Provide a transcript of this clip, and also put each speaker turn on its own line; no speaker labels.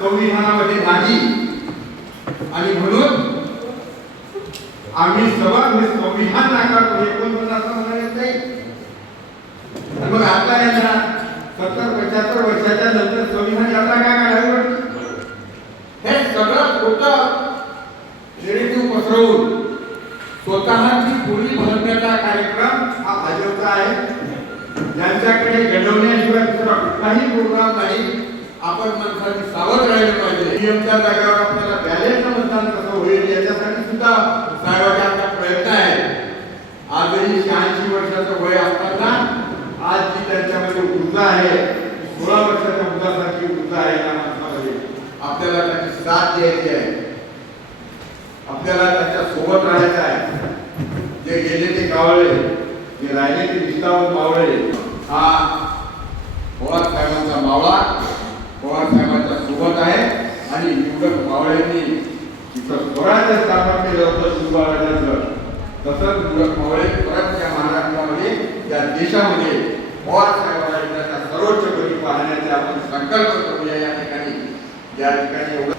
संविधानामध्ये म्हणजे नाही आणि म्हणून आम्ही सवाल हे म्हणजे संविधान नाकारतो हे कोण पण असं म्हणायला नाही. मग आता यांना सत्तर पंच्याहत्तर वर्षाच्या नंतर संविधान यात्रा काय काढावी हे सगळं खोटं नेरेटिव्ह पसरवून स्वतःची पुरी भरण्याचा कार्यक्रम हा भाजपचा आहे. ज्यांच्याकडे घडवण्याशिवाय दुसरा कुठलाही प्रोग्राम नाही. आपण माणसाने सावध राहिले पाहिजे. नियमच्या जागेवर आपल्याला बॅलेन्स मतदान कसं होईल याच्यासाठी सुद्धा साहेबांचा आपला प्रयत्न आहे आजही शहाऐंशी वर्षाचं वय असताना आज जी त्यांच्यामध्ये ऊर्जा आहे सोळा वर्षाच्या मुलासाठी ऊर्जा आहे या माणसामध्ये. आपल्याला त्याची साथ द्यायची आहे. आपल्याला त्यांच्यासोबत राहायचं आहे. जे गेले ते कावळे जे राहिले ते निष्ठावंत मावळे. हा पवार साहेबांचा मावळा पवार साहेबांच्या सोबत आहे आणि मावळ्यांनी तिथं स्वराज्य स्थापन केलं होतं शिवबाळाचं तसंच निवडक मावळे परत या महाराष्ट्रामध्ये या देशामध्ये त्या सर्वोच्च पदी पाहण्याचे आपण संकल्प करूया या ठिकाणी. या ठिकाणी एवढं